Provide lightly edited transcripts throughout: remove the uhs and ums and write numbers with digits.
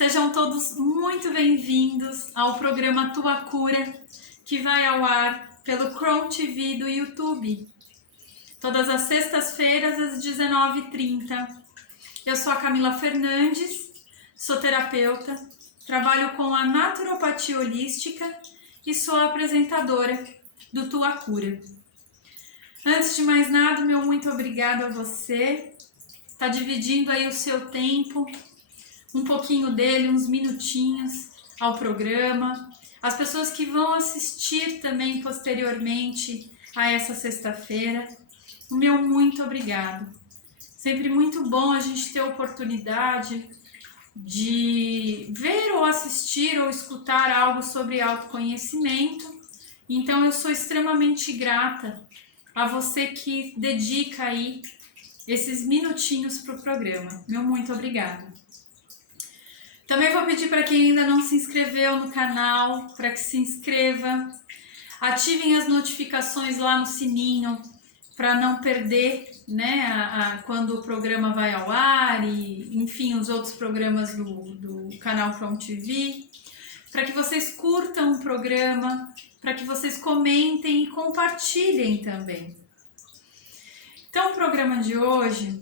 Sejam todos muito bem-vindos ao programa Tua Cura, que vai ao ar pelo Chrome TV do YouTube, todas as sextas-feiras às 19h30. Eu sou a Camila Fernandes, sou terapeuta, trabalho com a naturopatia holística e sou a apresentadora do Tua Cura. Antes de mais nada, meu muito obrigado a você, tá dividindo aí o seu tempo, um pouquinho dele, uns minutinhos ao programa. As pessoas que vão assistir também posteriormente a essa sexta-feira, o meu muito obrigado. Sempre muito bom a gente ter a oportunidade de ver ou assistir ou escutar algo sobre autoconhecimento. Então eu sou extremamente grata a você que dedica aí esses minutinhos para o programa. Meu muito obrigada. Também vou pedir para quem ainda não se inscreveu no canal, para que se inscreva, ativem as notificações lá no sininho, para não perder, né, quando o programa vai ao ar e, enfim, os outros programas do canal Chrome TV, para que vocês curtam o programa, para que vocês comentem e compartilhem também. Então, o programa de hoje,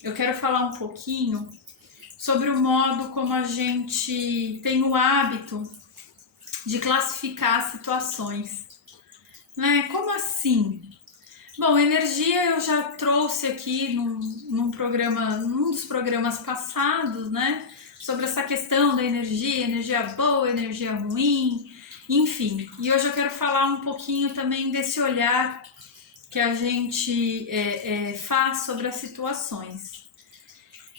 eu quero falar um pouquinho sobre o modo como a gente tem o hábito de classificar situações, né? Como assim? Bom, energia eu já trouxe aqui num dos programas passados, né? Sobre essa questão da energia boa, energia ruim, enfim. E hoje eu quero falar um pouquinho também desse olhar que a gente faz sobre as situações.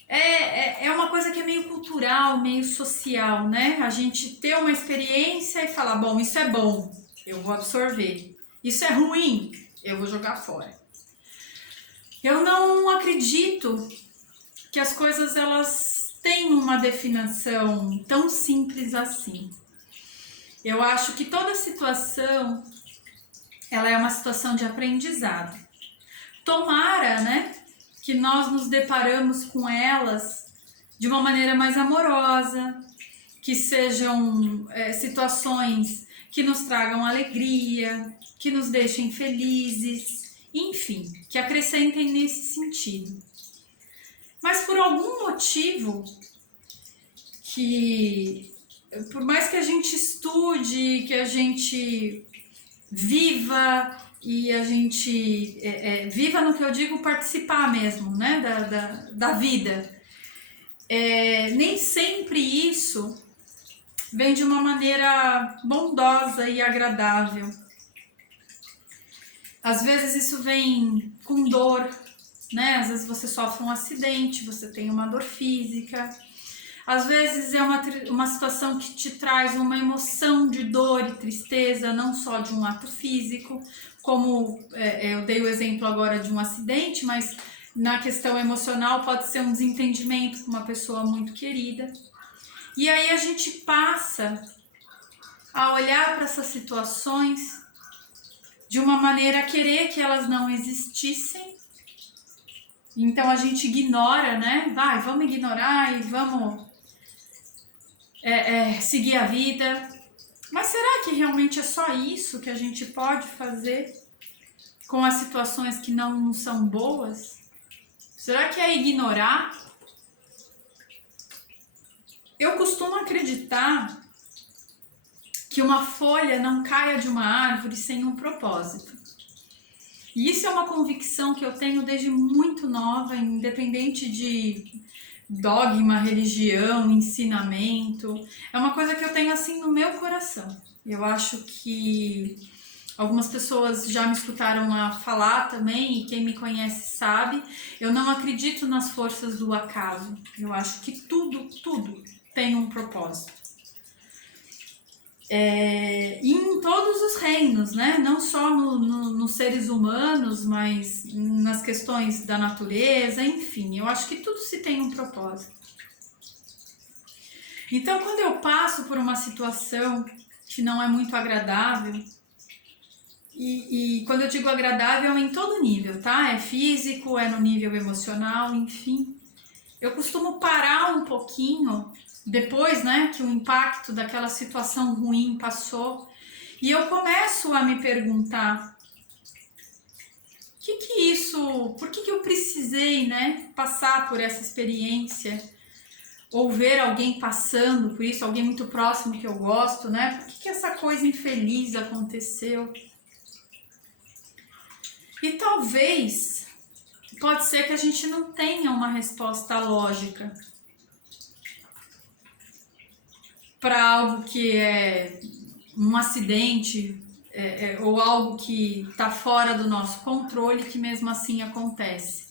É uma coisa que é meio cultural, meio social, né? A gente ter uma experiência e falar, bom, isso é bom, eu vou absorver. Isso é ruim, eu vou jogar fora. Eu não acredito que as coisas elas têm uma definição tão simples assim. Eu acho que toda situação ela é uma situação de aprendizado. Tomara, né, que nós nos deparamos com elas de uma maneira mais amorosa, que sejam situações que nos tragam alegria, que nos deixem felizes, enfim, que acrescentem nesse sentido. Mas por algum motivo que, por mais que a gente estude, que a gente viva e a gente viva no que eu digo participar mesmo, né, da vida. Nem sempre isso vem de uma maneira bondosa e agradável. Às vezes isso vem com dor, né? Às vezes você sofre um acidente, você tem uma dor física. Às vezes é uma situação que te traz uma emoção de dor e tristeza, não só de um ato físico, como eu dei o exemplo agora de um acidente, mas na questão emocional pode ser um desentendimento com uma pessoa muito querida. E aí a gente passa a olhar para essas situações de uma maneira a querer que elas não existissem. Então a gente ignora, né? Vamos ignorar e vamos seguir a vida. Mas será que realmente é só isso que a gente pode fazer com as situações que não são boas? Será que é ignorar? Eu costumo acreditar que uma folha não caia de uma árvore sem um propósito. E isso é uma convicção que eu tenho desde muito nova, independente de dogma, religião, ensinamento. É uma coisa que eu tenho assim no meu coração. Eu acho que algumas pessoas já me escutaram lá falar também, e quem me conhece sabe, eu não acredito nas forças do acaso. Eu acho que tudo tem um propósito. Em todos os reinos, né? Não só nos seres humanos, mas nas questões da natureza, enfim, eu acho que tudo se tem um propósito. Então, quando eu passo por uma situação que não é muito agradável, e quando eu digo agradável é em todo nível, tá? É físico, é no nível emocional, enfim. eu costumo parar um pouquinho depois, né, que o impacto daquela situação ruim passou, e eu começo a me perguntar por que eu precisei, né, passar por essa experiência, ou ver alguém passando por isso, alguém muito próximo que eu gosto, né? Por que essa coisa infeliz aconteceu? E talvez, pode ser que a gente não tenha uma resposta lógica para algo que é um acidente ou algo que está fora do nosso controle, que mesmo assim acontece,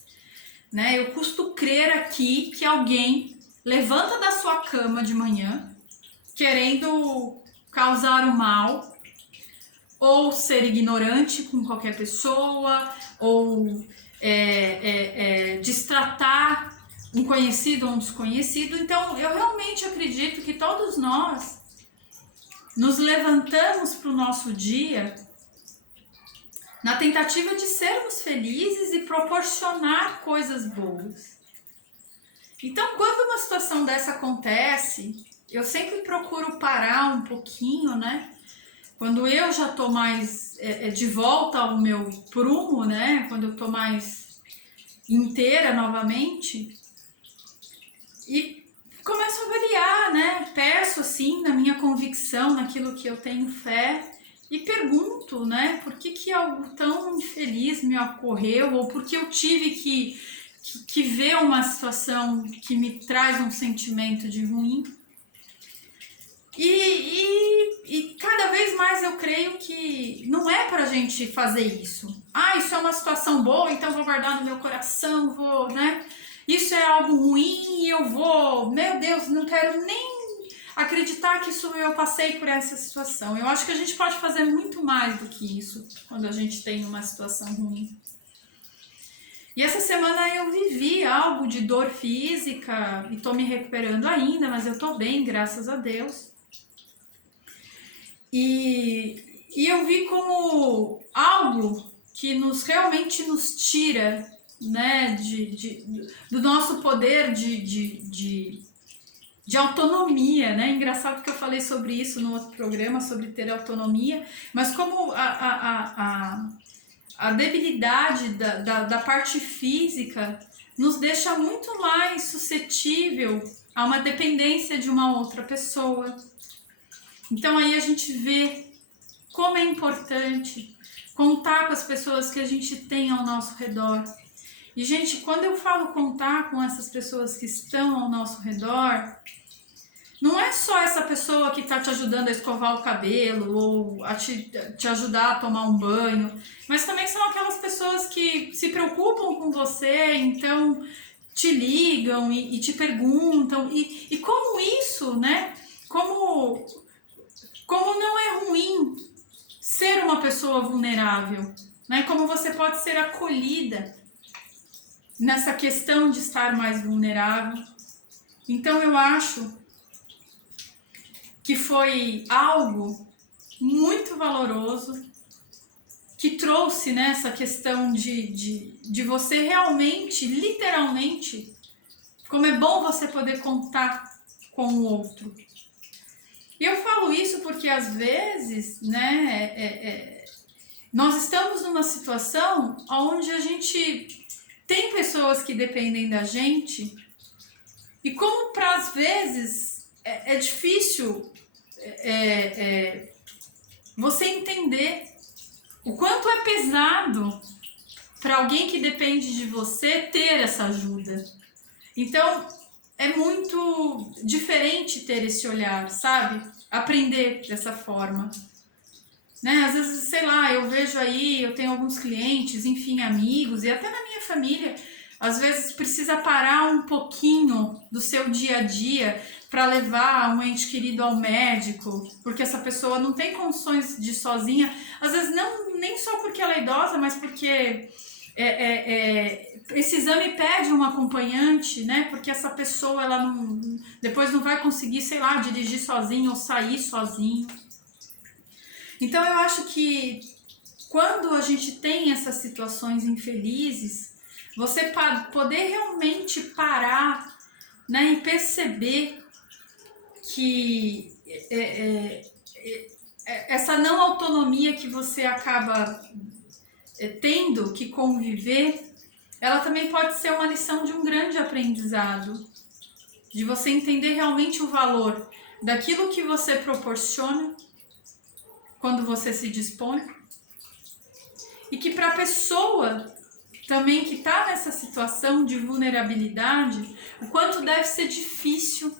né? Eu custo crer aqui que alguém levanta da sua cama de manhã querendo causar o mal, ou ser ignorante com qualquer pessoa, ou destratar um conhecido ou um desconhecido. Então, eu realmente acredito que todos nós nos levantamos para o nosso dia na tentativa de sermos felizes e proporcionar coisas boas. Então, quando uma situação dessa acontece, eu sempre procuro parar um pouquinho, né? Quando eu já tô mais de volta ao meu prumo, né? Quando eu tô mais inteira novamente, e começo a avaliar, né? Peço assim, na minha convicção, naquilo que eu tenho fé, e pergunto, né? Por que algo tão infeliz me ocorreu, ou por que eu tive que ver uma situação que me traz um sentimento de ruim. E cada vez mais eu creio que não é pra gente fazer isso. Ah, isso é uma situação boa, então vou guardar no meu coração, vou, né? Isso é algo ruim e eu vou, meu Deus, não quero nem acreditar que eu passei por essa situação. Eu acho que a gente pode fazer muito mais do que isso quando a gente tem uma situação ruim. E essa semana eu vivi algo de dor física e tô me recuperando ainda, mas eu tô bem, graças a Deus. E eu vi como algo que realmente nos tira, né, do nosso poder de autonomia, né? Engraçado que eu falei sobre isso no outro programa, sobre ter autonomia, mas como a debilidade da parte física nos deixa muito mais suscetível a uma dependência de uma outra pessoa. Então aí a gente vê como é importante contar com as pessoas que a gente tem ao nosso redor. E, gente, quando eu falo contar com essas pessoas que estão ao nosso redor, não é só essa pessoa que está te ajudando a escovar o cabelo ou a te ajudar a tomar um banho, mas também são aquelas pessoas que se preocupam com você, então te ligam e te perguntam. E como isso, né? Como não é ruim ser uma pessoa vulnerável, né? Como você pode ser acolhida nessa questão de estar mais vulnerável. Então eu acho que foi algo muito valoroso, que trouxe, né, essa questão de você realmente, literalmente, como é bom você poder contar com o outro. E eu falo isso porque às vezes, né, nós estamos numa situação onde a gente tem pessoas que dependem da gente, e como para às vezes é difícil você entender o quanto é pesado para alguém que depende de você ter essa ajuda. Então é muito diferente ter esse olhar, sabe? Aprender dessa forma. Né? Às vezes, sei lá, eu vejo aí, eu tenho alguns clientes, enfim, amigos, e até na minha família, às vezes precisa parar um pouquinho do seu dia a dia para levar um ente querido ao médico, porque essa pessoa não tem condições de ir sozinha, às vezes não, nem só porque ela é idosa, mas porque esse exame pede um acompanhante, né? Porque essa pessoa ela depois não vai conseguir, sei lá, dirigir sozinho ou sair sozinho. Então eu acho que quando a gente tem essas situações infelizes, você poder realmente parar né? E perceber que essa não autonomia que você acaba tendo que conviver, ela também pode ser uma lição de um grande aprendizado, de você entender realmente o valor daquilo que você proporciona quando você se dispõe, e que para a pessoa também que está nessa situação de vulnerabilidade, o quanto deve ser difícil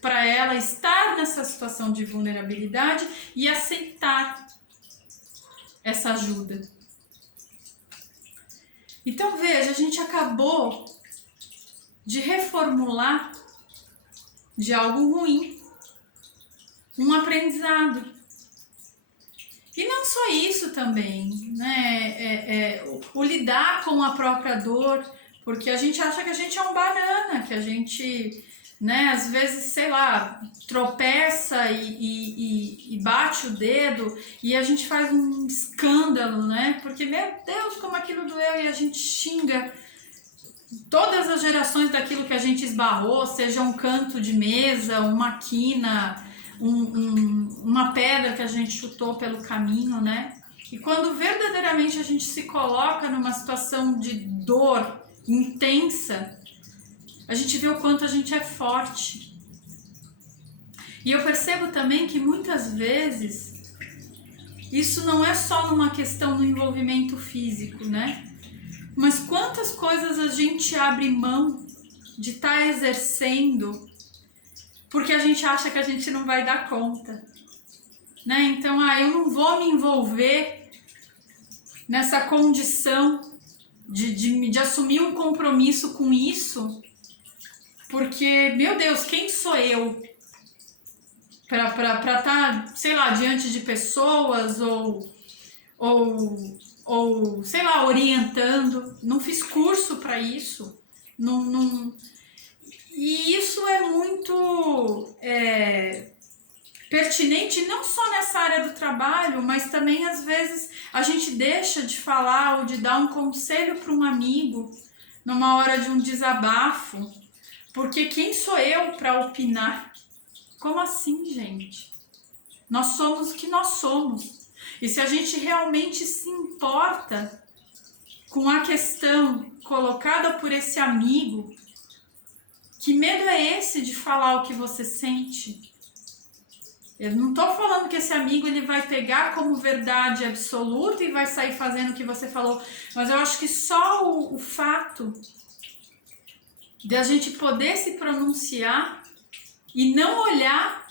para ela estar nessa situação de vulnerabilidade e aceitar essa ajuda. Então veja, a gente acabou de reformular de algo ruim um aprendizado. E não só isso também, né? O lidar com a própria dor, porque a gente acha que a gente é um banana, que a gente, né, às vezes, sei lá, tropeça e bate o dedo e a gente faz um escândalo, né? Porque, meu Deus, como aquilo doeu, e a gente xinga todas as gerações daquilo que a gente esbarrou, seja um canto de mesa, uma quina, uma pedra que a gente chutou pelo caminho, né? E quando verdadeiramente a gente se coloca numa situação de dor intensa, a gente vê o quanto a gente é forte. E eu percebo também que muitas vezes isso não é só numa questão do envolvimento físico, né? Mas quantas coisas a gente abre mão de estar exercendo porque a gente acha que a gente não vai dar conta, né? Então, eu não vou me envolver nessa condição de assumir um compromisso com isso, porque, meu Deus, quem sou eu para estar, sei lá, diante de pessoas ou sei lá, orientando? Não fiz curso para isso, não. E isso é muito pertinente não só nessa área do trabalho, mas também às vezes a gente deixa de falar ou de dar um conselho para um amigo numa hora de um desabafo, porque quem sou eu para opinar? Como assim, gente? Nós somos o que nós somos. E se a gente realmente se importa com a questão colocada por esse amigo, que medo é esse de falar o que você sente? Eu não estou falando que esse amigo ele vai pegar como verdade absoluta e vai sair fazendo o que você falou, mas eu acho que só o fato de a gente poder se pronunciar e não olhar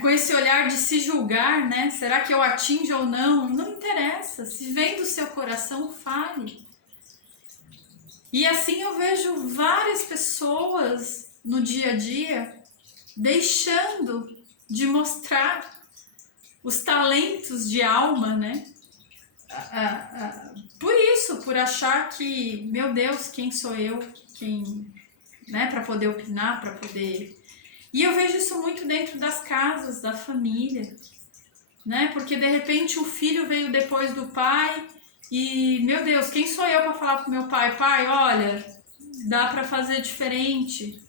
com esse olhar de se julgar, né? Será que eu atinjo ou não? Não interessa. Se vem do seu coração, fale. E assim eu vejo várias pessoas no dia a dia deixando de mostrar os talentos de alma, né? Por isso, por achar que, meu Deus, quem sou eu? Quem, né? Para poder opinar, para poder... E eu vejo isso muito dentro das casas, da família, né? Porque de repente o filho veio depois do pai e, meu Deus, quem sou eu para falar pro meu pai? Pai, olha, dá para fazer diferente.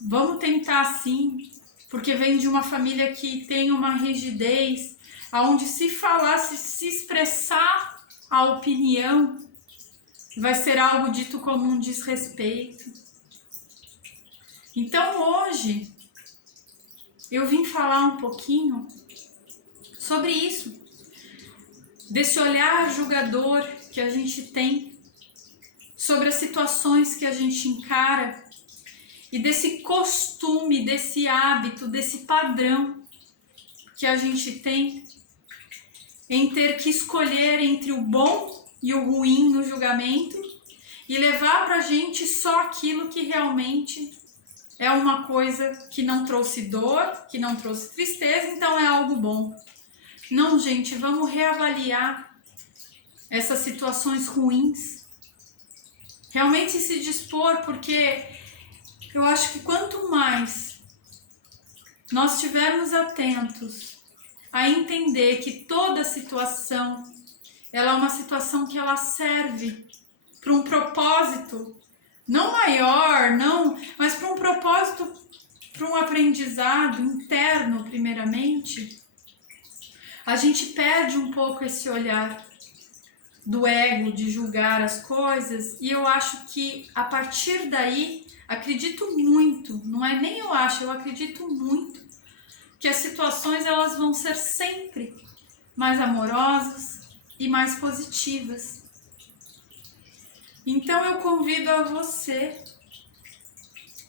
Vamos tentar assim, porque vem de uma família que tem uma rigidez, onde se falar, se expressar a opinião, vai ser algo dito como um desrespeito. Então hoje eu vim falar um pouquinho sobre isso, desse olhar julgador que a gente tem sobre as situações que a gente encara e desse costume, desse hábito, desse padrão que a gente tem em ter que escolher entre o bom e o ruim no julgamento e levar pra gente só aquilo que realmente é uma coisa que não trouxe dor, que não trouxe tristeza, então é algo bom. Não, gente, vamos reavaliar essas situações ruins. Realmente se dispor, porque eu acho que quanto mais nós estivermos atentos a entender que toda situação, ela é uma situação que ela serve para um propósito não maior, não, mas para um propósito, para um aprendizado interno, primeiramente, a gente perde um pouco esse olhar do ego, de julgar as coisas, e eu acho que a partir daí, acredito muito, não é nem eu acho, eu acredito muito, que as situações elas vão ser sempre mais amorosas e mais positivas. Então eu convido a você,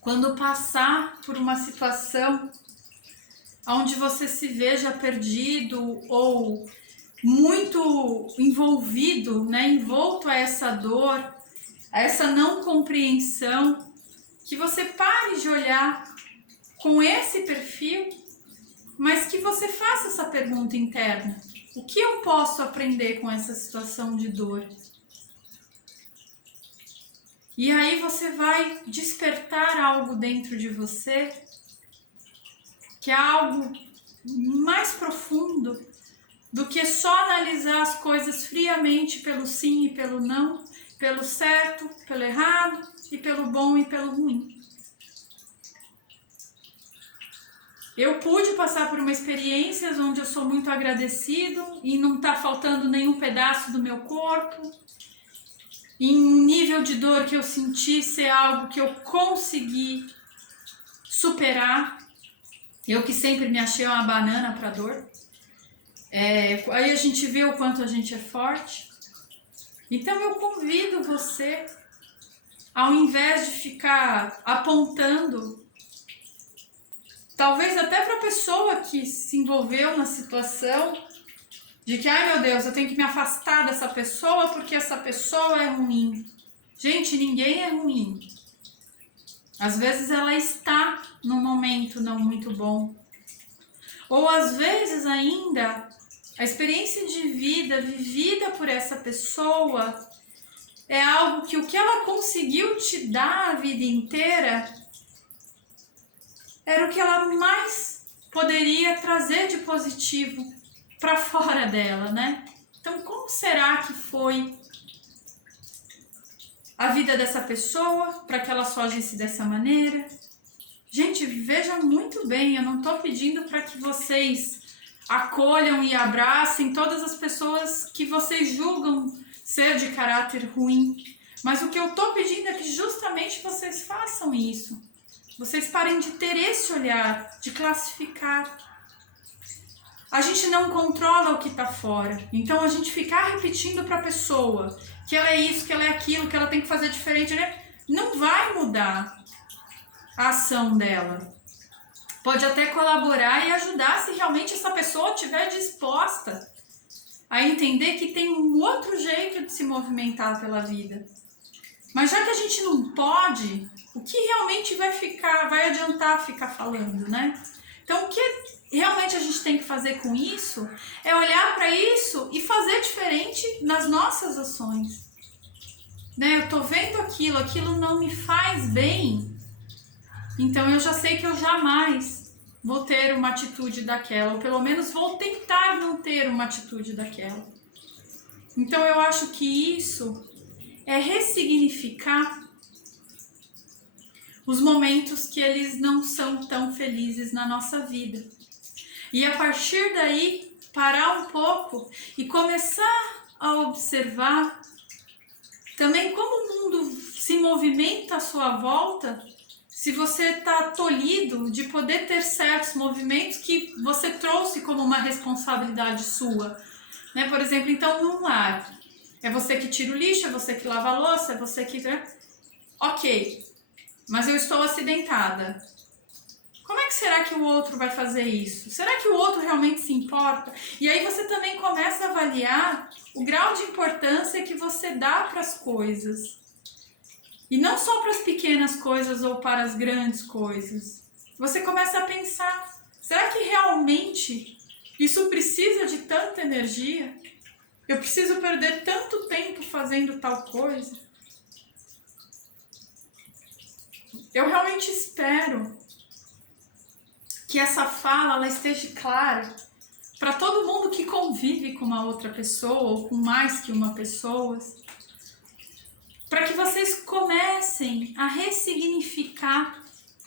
quando passar por uma situação onde você se veja perdido ou muito envolvido, né, envolto a essa dor, a essa não compreensão, que você pare de olhar com esse perfil, mas que você faça essa pergunta interna: o que eu posso aprender com essa situação de dor? E aí você vai despertar algo dentro de você, que é algo mais profundo do que só analisar as coisas friamente pelo sim e pelo não, pelo certo, pelo errado, e pelo bom e pelo ruim. Eu pude passar por uma experiência onde eu sou muito agradecido e não está faltando nenhum pedaço do meu corpo, em um nível de dor que eu senti ser algo que eu consegui superar. Eu que sempre me achei uma banana para dor. Aí a gente vê o quanto a gente é forte. Então eu convido você, ao invés de ficar apontando, talvez até para a pessoa que se envolveu na situação, de que, ai meu Deus, eu tenho que me afastar dessa pessoa porque essa pessoa é ruim. Gente, ninguém é ruim. Às vezes ela está num momento não muito bom. Ou às vezes ainda, a experiência de vida vivida por essa pessoa é algo que o que ela conseguiu te dar a vida inteira era o que ela mais poderia trazer de positivo para fora dela, né? Então, como será que foi a vida dessa pessoa para que ela só agisse dessa maneira? Gente, veja muito bem, eu não estou pedindo para que vocês acolham e abracem todas as pessoas que vocês julgam ser de caráter ruim, mas o que eu estou pedindo é que justamente vocês façam isso. Vocês parem de ter esse olhar, de classificar. A gente não controla o que está fora, então a gente ficar repetindo para a pessoa que ela é isso, que ela é aquilo, que ela tem que fazer diferente, né? Não vai mudar a ação dela. Pode até colaborar e ajudar se realmente essa pessoa estiver disposta a entender que tem um outro jeito de se movimentar pela vida. Mas já que a gente não pode, o que realmente vai adiantar ficar falando, né? Então, o que realmente a gente tem que fazer com isso é olhar para isso e fazer diferente nas nossas ações. Né? Eu tô vendo aquilo não me faz bem, então eu já sei que eu jamais vou ter uma atitude daquela, ou pelo menos vou tentar não ter uma atitude daquela. Então eu acho que isso é ressignificar os momentos que eles não são tão felizes na nossa vida. E a partir daí, parar um pouco e começar a observar também como o mundo se movimenta à sua volta, se você está tolhido de poder ter certos movimentos que você trouxe como uma responsabilidade sua. Né? Por exemplo, então, num lar, é você que tira o lixo, é você que lava a louça, é você que... Ok, mas eu estou acidentada. Como é que será que o outro vai fazer isso? Será que o outro realmente se importa? E aí você também começa a avaliar o grau de importância que você dá para as coisas. E não só para as pequenas coisas ou para as grandes coisas. Você começa a pensar, será que realmente isso precisa de tanta energia? Eu preciso perder tanto tempo fazendo tal coisa? Eu realmente espero que essa fala ela esteja clara para todo mundo que convive com uma outra pessoa ou com mais que uma pessoa. para que vocês comecem a ressignificar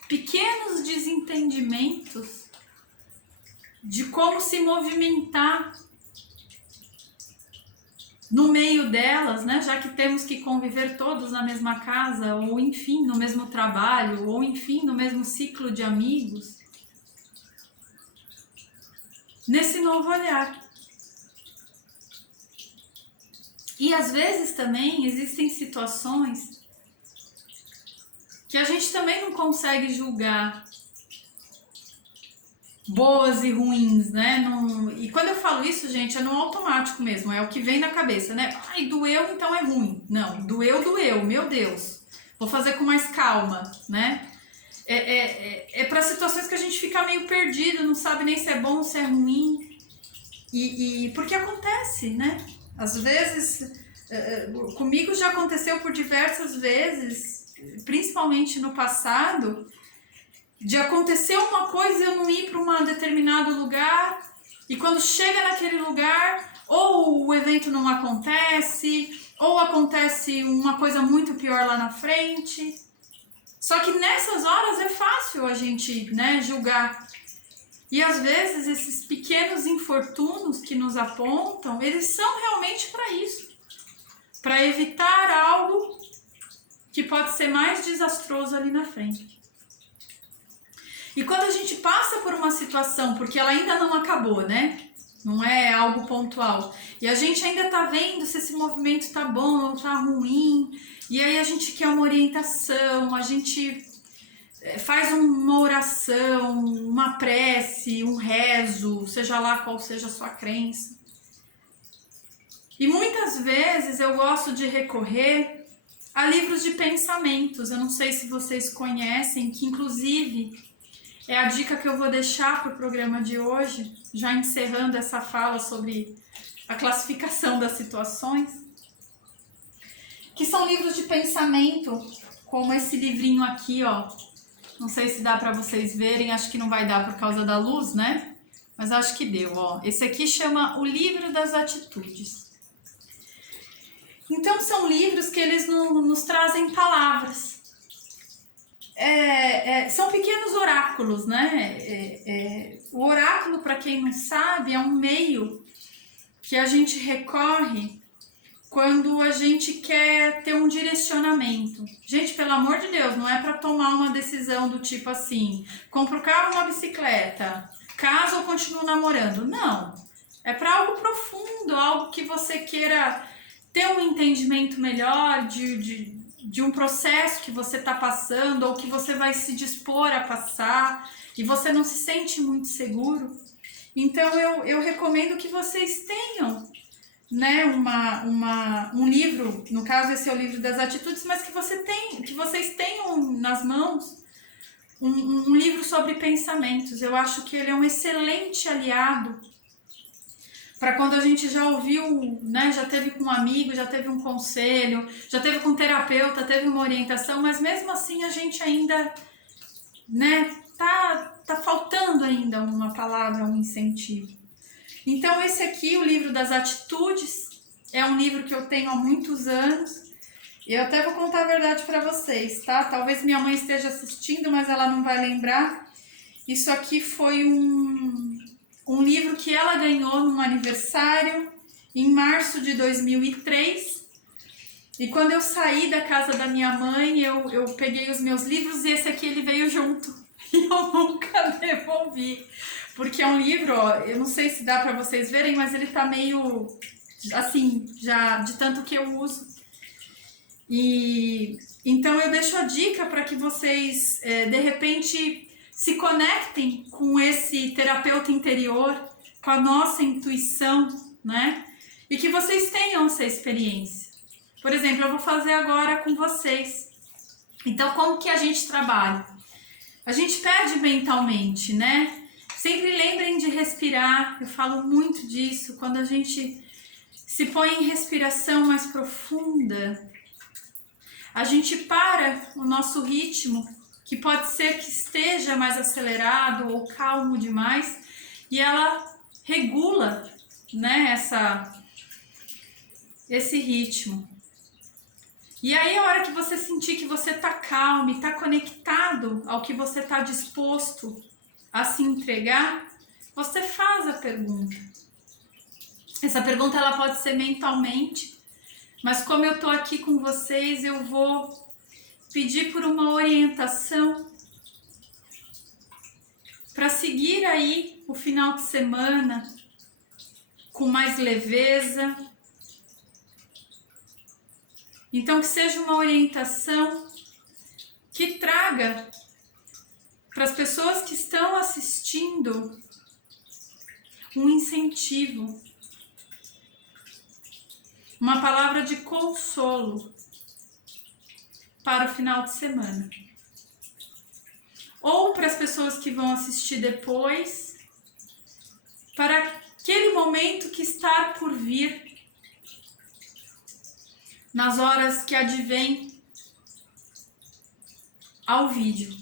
pequenos desentendimentos de como se movimentar no meio delas, né? Já que temos que conviver todos na mesma casa, ou enfim, no mesmo trabalho, ou enfim, no mesmo ciclo de amigos, nesse novo olhar. E às vezes também existem situações que a gente também não consegue julgar boas e ruins, né? E quando eu falo isso, gente, é no automático mesmo, é o que vem na cabeça, né? Ai, doeu, então é ruim. Não, doeu, meu Deus. Vou fazer com mais calma, né? É para situações que a gente fica meio perdido, não sabe nem se é bom, se é ruim. Porque acontece, né? Às vezes, comigo já aconteceu por diversas vezes, principalmente no passado, de acontecer uma coisa e eu não ir para um determinado lugar, e quando chega naquele lugar, ou o evento não acontece, ou acontece uma coisa muito pior lá na frente. Só que nessas horas é fácil a gente, né, julgar. E às vezes esses pequenos infortúnios que nos apontam, eles são realmente para isso. Para evitar algo que pode ser mais desastroso ali na frente. E quando a gente passa por uma situação, porque ela ainda não acabou, né? Não é algo pontual. E a gente ainda tá vendo se esse movimento tá bom ou tá ruim. E aí a gente quer uma orientação, a gente faz uma oração, uma prece, um rezo, seja lá qual seja a sua crença. E muitas vezes eu gosto de recorrer a livros de pensamentos. Eu não sei se vocês conhecem, que inclusive é a dica que eu vou deixar para o programa de hoje, já encerrando essa fala sobre a classificação das situações, que são livros de pensamento, como esse livrinho aqui, ó. Não sei se dá para vocês verem, acho que não vai dar por causa da luz, né? Mas acho que deu, ó. Esse aqui chama O Livro das Atitudes. Então são livros que eles nos trazem palavras. São pequenos oráculos, né? O oráculo, para quem não sabe, é um meio que a gente recorre quando a gente quer ter um direcionamento. Gente, pelo amor de Deus, não é para tomar uma decisão do tipo assim, compro um carro ou uma bicicleta, caso ou continuo namorando. Não, é para algo profundo, algo que você queira ter um entendimento melhor de um processo que você está passando ou que você vai se dispor a passar e você não se sente muito seguro. Então eu recomendo que vocês tenham, né, um livro, no caso esse é o livro das atitudes, mas que vocês tenham nas mãos um livro sobre pensamentos. Eu acho que ele é um excelente aliado para quando a gente já ouviu, né, já teve com um amigo, já teve um conselho, já teve com um terapeuta, teve uma orientação, mas mesmo assim a gente ainda, né, tá faltando ainda uma palavra, um incentivo. Então esse aqui, o livro das atitudes, é um livro que eu tenho há muitos anos. Eu até vou contar a verdade para vocês, tá? Talvez minha mãe esteja assistindo, mas ela não vai lembrar. Isso aqui foi um livro que ela ganhou num aniversário em março de 2003. E quando eu saí da casa da minha mãe, eu peguei os meus livros e esse aqui ele veio junto. E eu nunca devolvi. Porque é um livro, ó, eu não sei se dá para vocês verem, mas ele tá meio assim, já de tanto que eu uso. E então eu deixo a dica para que vocês, de repente, se conectem com esse terapeuta interior, com a nossa intuição, né? E que vocês tenham essa experiência. Por exemplo, eu vou fazer agora com vocês. Então, como que a gente trabalha? A gente pede mentalmente, né? Sempre lembrem de respirar, eu falo muito disso, quando a gente se põe em respiração mais profunda, a gente para o nosso ritmo, que pode ser que esteja mais acelerado ou calmo demais, e ela regula, né, esse ritmo. E aí, a hora que você sentir que você tá calmo e tá conectado ao que você tá disposto a se entregar, você faz a pergunta. Essa pergunta ela pode ser mentalmente, mas como eu tô aqui com vocês, eu vou pedir por uma orientação para seguir aí o final de semana com mais leveza. Então, que seja uma orientação que traga para as pessoas que estão assistindo um incentivo, uma palavra de consolo para o final de semana. Ou para as pessoas que vão assistir depois, para aquele momento que está por vir, nas horas que advém ao vídeo.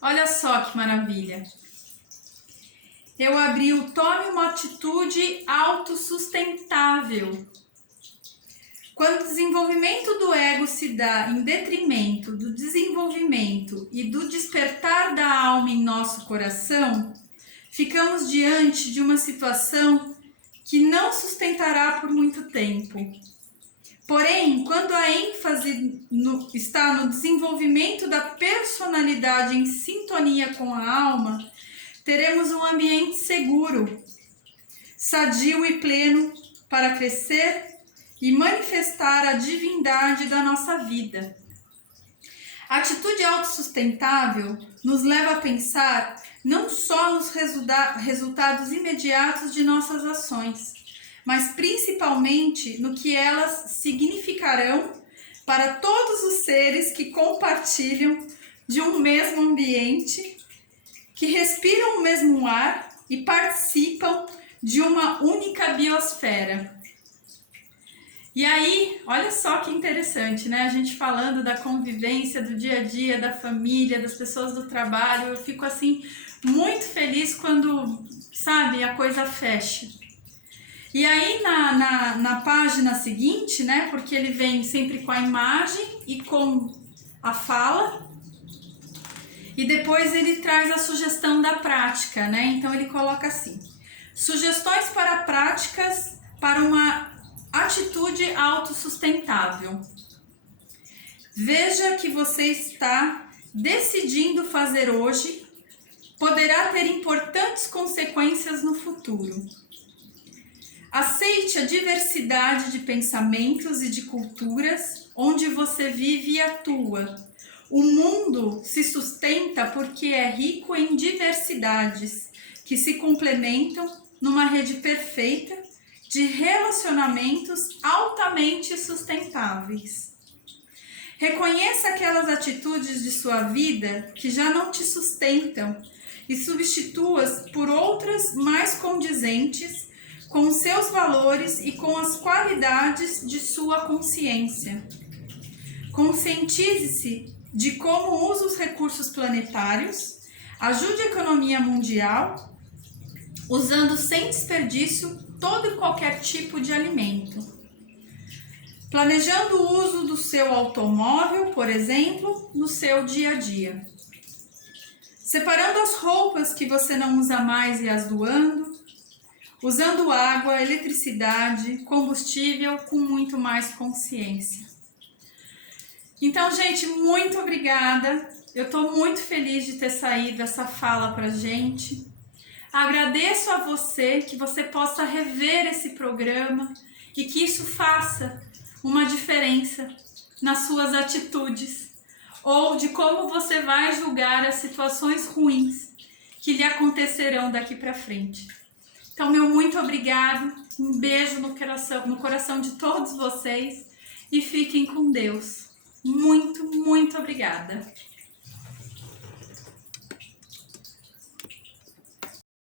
Olha só que maravilha. Eu abri o Tome uma atitude autossustentável. Quando o desenvolvimento do ego se dá em detrimento do desenvolvimento e do despertar da alma em nosso coração, ficamos diante de uma situação que não sustentará por muito tempo. Porém, quando a ênfase está no desenvolvimento da personalidade em sintonia com a alma, teremos um ambiente seguro, sadio e pleno para crescer e manifestar a divindade da nossa vida. A atitude autossustentável nos leva a pensar não só nos resultados imediatos de nossas ações, mas principalmente no que elas significarão para todos os seres que compartilham de um mesmo ambiente, que respiram o mesmo ar e participam de uma única biosfera. E aí, olha só que interessante, né? A gente falando da convivência, do dia a dia, da família, das pessoas do trabalho, eu fico assim muito feliz quando, sabe, a coisa fecha. E aí na página seguinte, né? Porque ele vem sempre com a imagem e com a fala. E depois ele traz a sugestão da prática, né? Então ele coloca assim: sugestões para práticas para uma atitude autossustentável. Veja que você está decidindo fazer hoje poderá ter importantes consequências no futuro. Aceite a diversidade de pensamentos e de culturas onde você vive e atua. O mundo se sustenta porque é rico em diversidades que se complementam numa rede perfeita de relacionamentos altamente sustentáveis. Reconheça aquelas atitudes de sua vida que já não te sustentam e substitua-as por outras mais condizentes com os seus valores e com as qualidades de sua consciência. Conscientize-se de como usa os recursos planetários, ajude a economia mundial, usando sem desperdício todo e qualquer tipo de alimento. Planejando o uso do seu automóvel, por exemplo, no seu dia a dia. Separando as roupas que você não usa mais e as doando. Usando água, eletricidade, combustível com muito mais consciência. Então, gente, muito obrigada. Eu estou muito feliz de ter saído essa fala pra gente. Agradeço a você, que você possa rever esse programa e que isso faça uma diferença nas suas atitudes ou de como você vai julgar as situações ruins que lhe acontecerão daqui para frente. Então, meu muito obrigado, um beijo no coração de todos vocês e fiquem com Deus. Muito, muito obrigada.